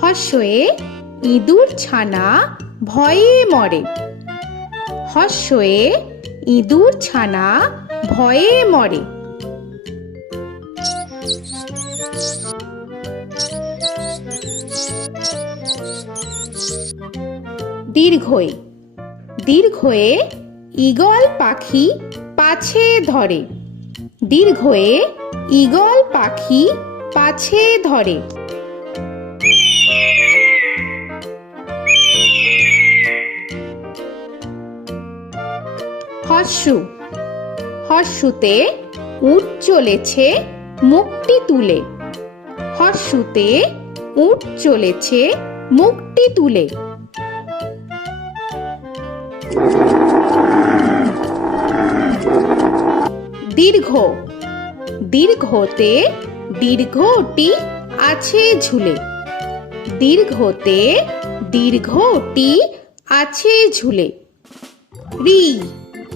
হর্ষয়ে ইঁদুর ছানা ভয়ে মরে। হর্ষয়ে ইঁদুর ছানা ভয়ে মরে। দীর্ঘই। দীর্ঘয়ে ঈগল পাখি পাছে ধরে। দীর্ঘয়ে ঈগল পাখি পাছে ধরে। হর্ষু। হর্ষুতে উট চলেছে মুখটি তুলে। হর্ষুতে উট চলেছে মুখটি তুলে। দীর্ঘ। দীর্ঘতে দীর্ঘটি আছে ঝুলে। দীর্ঘতে দীর্ঘটি আছে ঝুলে। রি।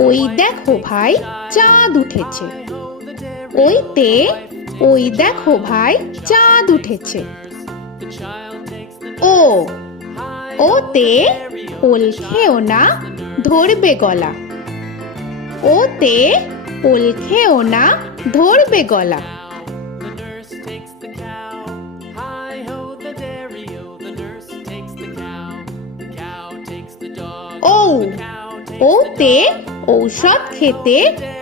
ওই দেখো ভাই, চাঁদ উঠেছে। ওইতে ওই দেখো ভাই, চাঁদ উঠেছে। ও ওতে তে, ওল খেও না, ধরবে গলা। ওতে তে, ওল খেও না, ধরবে গলা। ও ও তে ঔষধ খেতে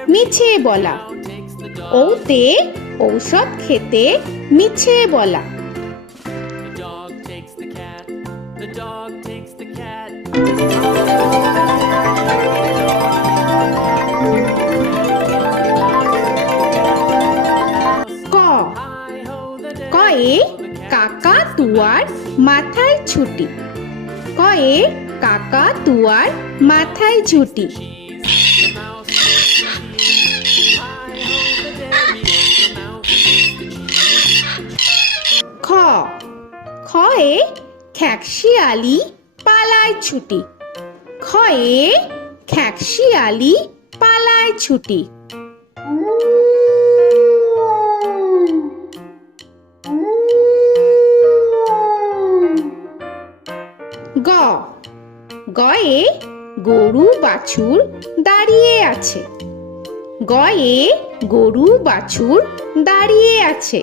মিছে বলা। ওতে ঔষধ খেতে মিছে বলা। কয়ে কাকা মাথায় ছুটি। কয়ে কাকা তুয়ার মাথায় ছুটি। খ্যাকশিয়ালি পালায় ছুটি। খয়ে খ্যাকশিয়ালি পালায় ছুটি। গ। গয়ে গরু বাছুর দাঁড়িয়ে আছে। গয়ে গরু বাছুর দাঁড়িয়ে আছে।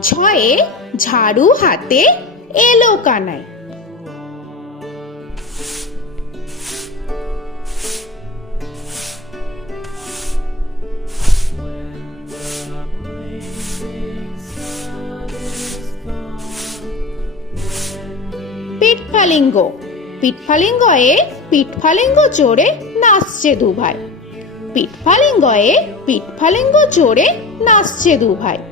ঝয়ে ঝাড়ু হাতে এলো কানায়। পিঠফালিঙ্গ। পিঠফালিঙ্গয়ে পিঠফালিঙ্গ চড়ে নাচছে দুভাই। পিঠফালিঙ্গয়ে পিঠফালিঙ্গ চড়ে নাচছে দুভাই। ট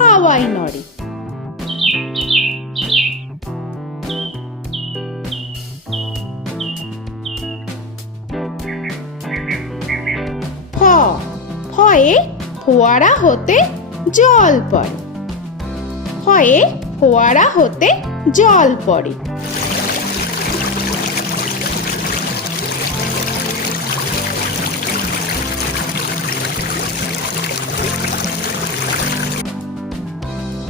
হাওয়ায় নড়ে। ফয়ে ফোয়ারা হতে জল পড়ে। ফয়ে ফোয়ারা হতে জল পড়ে।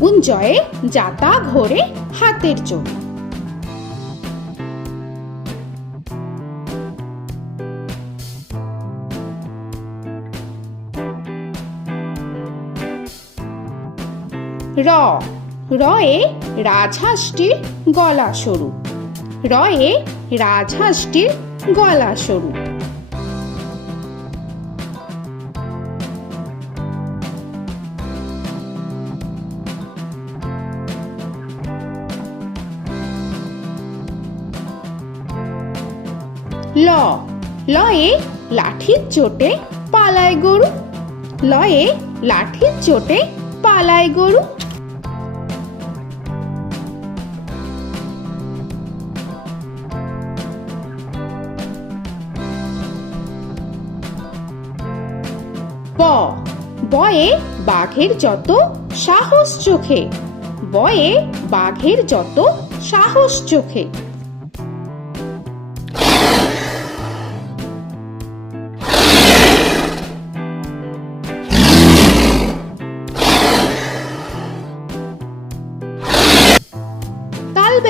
উঞ্জয়ে যাতা ঘোরে হাতের জোরে র রয়ে রাজহাঁসটির গলা সরু। রয়ে রাজহাঁসটির গলা সরু। ল। লয়ে লাঠির চোটে পালায় গরু। লয়ে লাঠির চোটে পালায় গরু। বয়ে বাঘের যত সাহস চোখে। বয়ে বাঘের যত সাহস চোখে।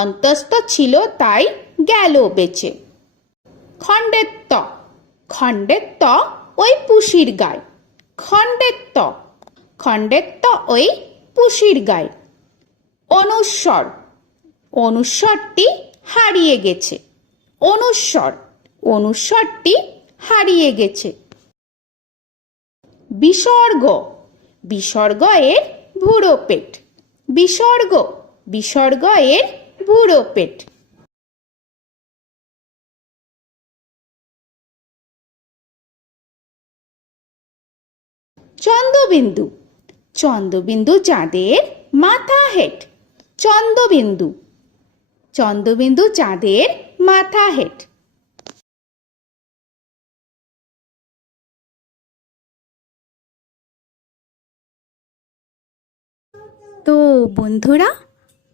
অন্তস্ত ছিল, তাই গেল বেচে। খণ্ডেত্ব খণ্ডেত্ব ওই পুষির গায় খণ্ডেত্ব খণ্ডেত্ব ওই পুষির গায় অনুস্বর, অনুস্বরটি হারিয়ে গেছে। অনুস্বর, অনুস্বরটি হারিয়ে গেছে। বিসর্গ বিসর্গ এর ভুড়ো পেট। বিসর্গ বিসর্গ এর ভুড়ো পেট। চন্দ্রবিন্দু। চন্দ্রবিন্দু চাঁদের মাথা হেট। চন্দ্রবিন্দু। চন্দ্রবিন্দু চাঁদের মাথা হেড তো বন্ধুরা